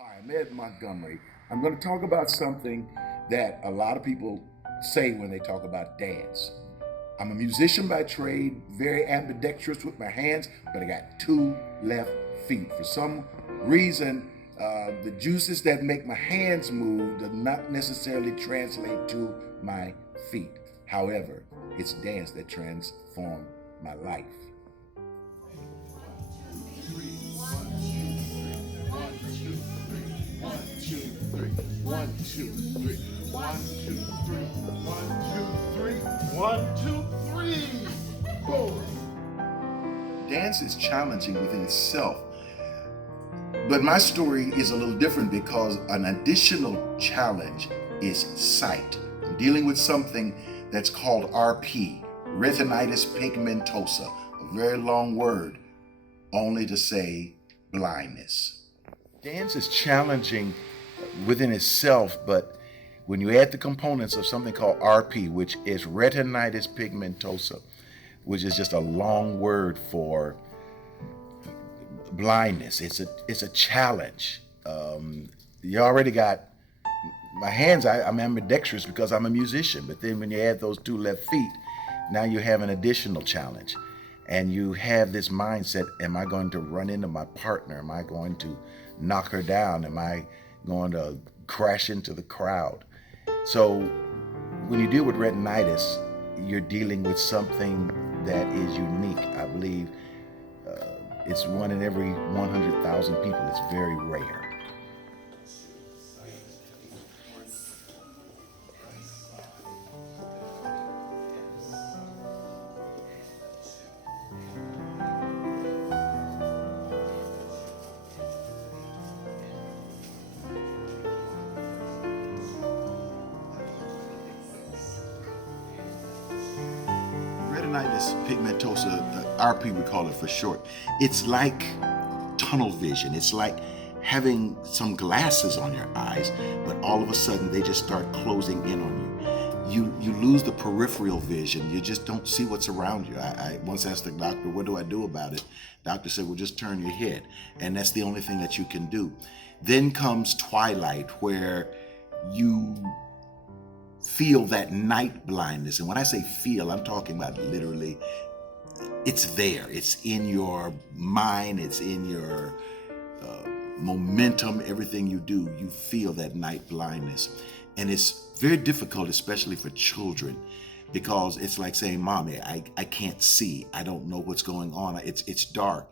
Hi, I'm Ed Montgomery. I'm going to talk about something that a lot of people say when they talk about dance. I'm a musician by trade, very ambidextrous with my hands, but I got two left feet. For some reason, the juices that make my hands move do not necessarily translate to my feet. However, it's dance that transformed my life. One, two, three. One, two, three. One, two, three. One, two, three. Boom. Dance is challenging within itself, but my story is a little different because an additional challenge is sight. I'm dealing with something that's called RP, retinitis pigmentosa, a very long word, only to say blindness. Dance is challenging within itself, but when you add the components of something called RP, which is retinitis pigmentosa, which is just a long word for blindness, it's a challenge. You already got my hands. I'm ambidextrous because I'm a musician, but then when you add those two left feet, now you have an additional challenge, and you have this mindset: Am I going to run into my partner? Am I going to knock her down? Am I going to crash into the crowd? So when you deal with retinitis, you're dealing with something that is unique. I believe it's one in every 100,000 people. It's very rare. Retinitis pigmentosa, RP we call it for short. It's like tunnel vision. It's like having some glasses on your eyes, but all of a sudden they just start closing in on you. You lose the peripheral vision. You just don't see what's around you. I once asked the doctor, what do I do about it? Doctor said, well, just turn your head. And that's the only thing that you can do. Then comes twilight, where you feel that night blindness. And when I say feel, I'm talking about literally, it's there. It's in your mind. It's in your momentum. Everything you do, you feel that night blindness. And it's very difficult, especially for children, because it's like saying, Mommy, I can't see. I don't know what's going on. It's dark.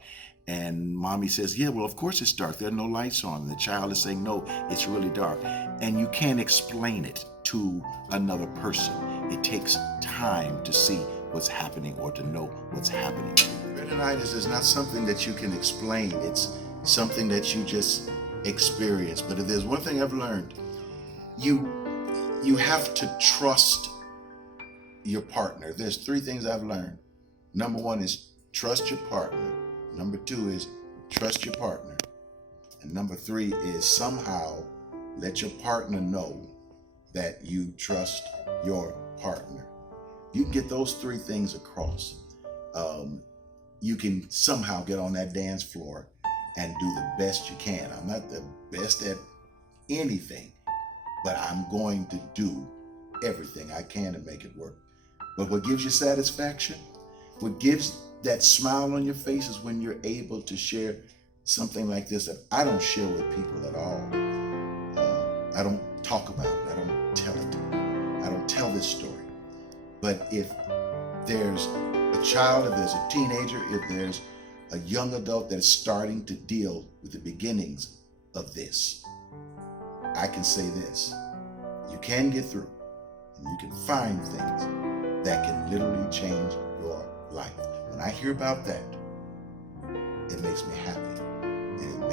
And mommy says, yeah, well, of course it's dark. There are no lights on. And the child is saying, no, it's really dark. And you can't explain it to another person. It takes time to see what's happening or to know what's happening. Retinitis is not something that you can explain. It's something that you just experience. But if there's one thing I've learned, you have to trust your partner. There's three things I've learned. Number one is trust your partner. Number two is trust your partner. And number three is somehow let your partner know that you trust your partner. You can get those three things across. You can somehow get on that dance floor and do the best you can. I'm not the best at anything, but I'm going to do everything I can to make it work. But what gives you satisfaction, what gives that smile on your face, is when you're able to share something like this that I don't share with people at all. I don't talk about it. I don't tell it. I don't tell this story. But if there's a child, if there's a teenager, if there's a young adult that's starting to deal with the beginnings of this, I can say this: you can get through, and you can find things that can literally change your life. When I hear about that, it makes me happy, and it